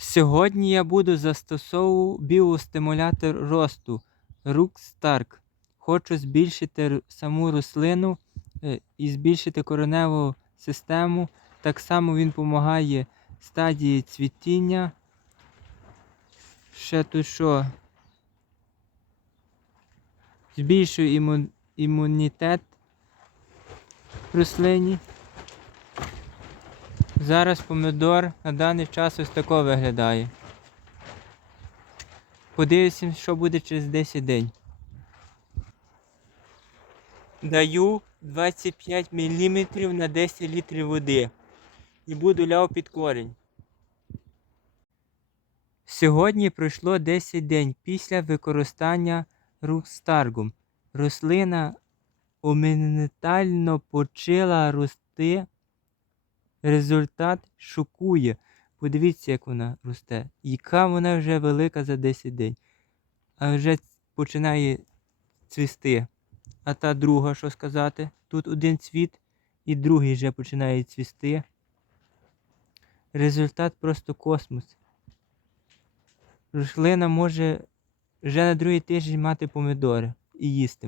Сьогодні я буду застосовувати біостимулятор росту Рукстарк. Хочу збільшити саму рослину е, і збільшити кореневу систему. Так само він допомагає стадії цвітіння. Ще тут що? Збільшує імунітет рослині. Зараз помидор на даний час ось тако виглядає. Подивимося, що буде через 10 день. Даю 25 мм на 10 літрів води. І буду ляв під корінь. Сьогодні пройшло 10 день після використання рукстаргу. Рослина моментально почала рости. Результат шокує. Подивіться, як вона росте. Яка вона вже велика за 10 день. А вже починає цвісти. А та друга, що сказати? Тут один цвіт і другий вже починає цвісти. Результат просто космос. Рослина може вже на другий тиждень мати помідори і їсти.